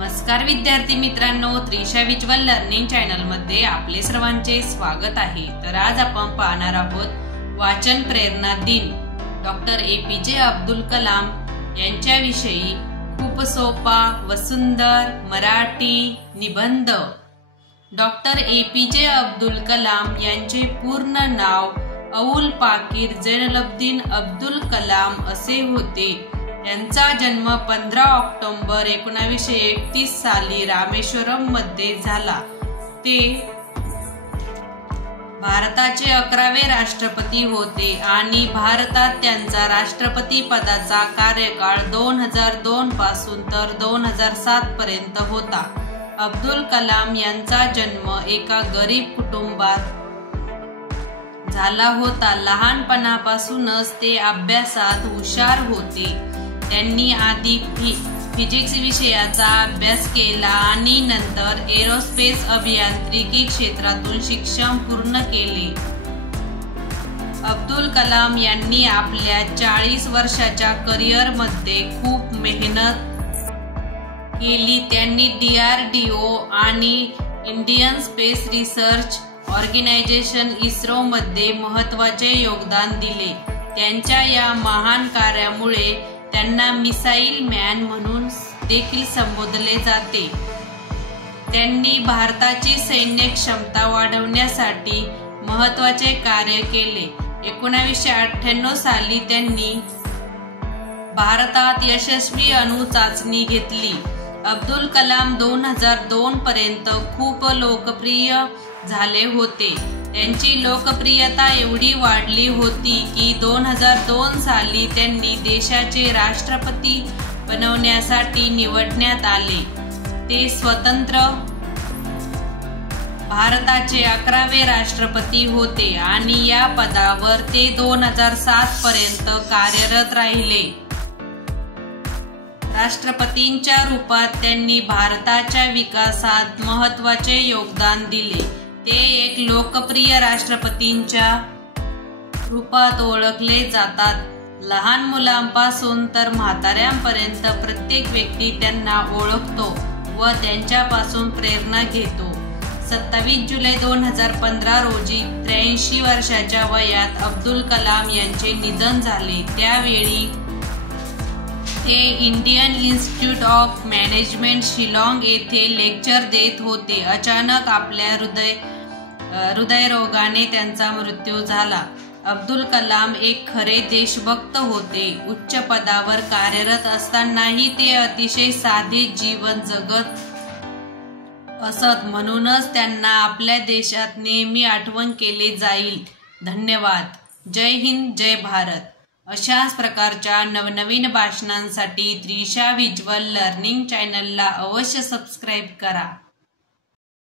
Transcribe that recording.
नमस्कार विद्यार्थी मित्रांनो, त्रिशा विज्युअल लर्निंग चॅनल मध्ये आपले सर्वांचे स्वागत आहे। तर आज आपण पाहणार आहोत वाचन प्रेरणा दिन डॉक्टर APJ अब्दुल कलाम यांच्याविषयी खूप सोपा व सुंदर मराठी निबंध। डॉक्टर APJ अब्दुल कलाम यांचे पूर्ण नाव अबुल पाकीर जैनुलब्दीन अब्दुल कलाम असे होते। त्यांचा जन्म 15 ऑक्टोबर 1931 साली रामेश्वरम मध्ये झाला। ते भारताचे 11वे राष्ट्रपती होते आणि भारतात त्यांचा राष्ट्रपती पदाचा कार्यकाळ 2002 पासून तर 2007 पर्यंत होता। अब्दुल कलाम यांचा जन्म एका गरीब कुटुंबात झाला होता। लहानपणापासूनच ते अभ्यासात हुशार होते। त्यांनी आधी फिजिक्स विषयाचा अभ्यास केला आणि नंतर एरोस्पेस अभियांत्रिकी क्षेत्रातून शिक्षण पूर्ण केले। अब्दुल कलाम यांनी आपल्या 40 वर्षाच्या करिअर मध्ये खूप मेहनत केली। त्यांनी DRDO आणि Indian space research organisation ISRO मध्ये महत्त्वाचे योगदान दिले। त्यांच्या या महान कार्यामुळे त्यांना मिसाईल मॅन म्हणून देखील संबोधले जाते। त्यांनी भारताची सैन्य क्षमता वाढवण्यासाठी महत्त्वाचे कार्य केले। 1998 साली त्यांनी भारतात यशस्वी अणु चाचणी घेतली। अब्दुल कलाम 2002 पर्यंत खूप लोकप्रिय झाले होते। त्यांची लोकप्रियता एवढी वाढली होती की 2002 साली त्यांनी देशाचे राष्ट्रपती बनवण्यासाठी निवडण्यात आले। ते स्वतंत्र भारताचे 11वे राष्ट्रपती होते आणि या पदावर ते 2007 पर्यंत कार्यरत राहिले। राष्ट्रपतींच्या रूपात त्यांनी भारताच्या विकासात महत्त्वाचे योगदान दिले। ते एक लोकप्रिय राष्ट्रपतींच्या रूपात ओळखले जातात। लहान मुलांपासून तर म्हाताऱ्यांपर्यंत प्रत्येक व्यक्ती त्यांना ओळखतो व त्यांच्यापासून प्रेरणा घेतो। 27 जुलै 2015 रोजी 83 वर्षाच्या वयात अब्दुल कलाम यांचे निधन झाले। त्यावेळी ते Indian institute of management Shillong येथे लेक्चर देत होते। अचानक आपल्या हृदयरोगाने त्यांचा मृत्यू झाला। अब्दुल कलाम एक खरे देशभक्त होते। उच्च पदावर कार्यरत असतानाही ते अतिशय साधे जीवन जगत असत। म्हणूनच त्यांना आपल्या देशात नेहमी आठवण केले जाईल। धन्यवाद। जय हिंद, जय भारत। अशाच प्रकारच्या नवनवीन भाषणांसाठी त्रिशा विज्युअल लर्निंग चॅनलला अवश्य सबस्क्राईब करा।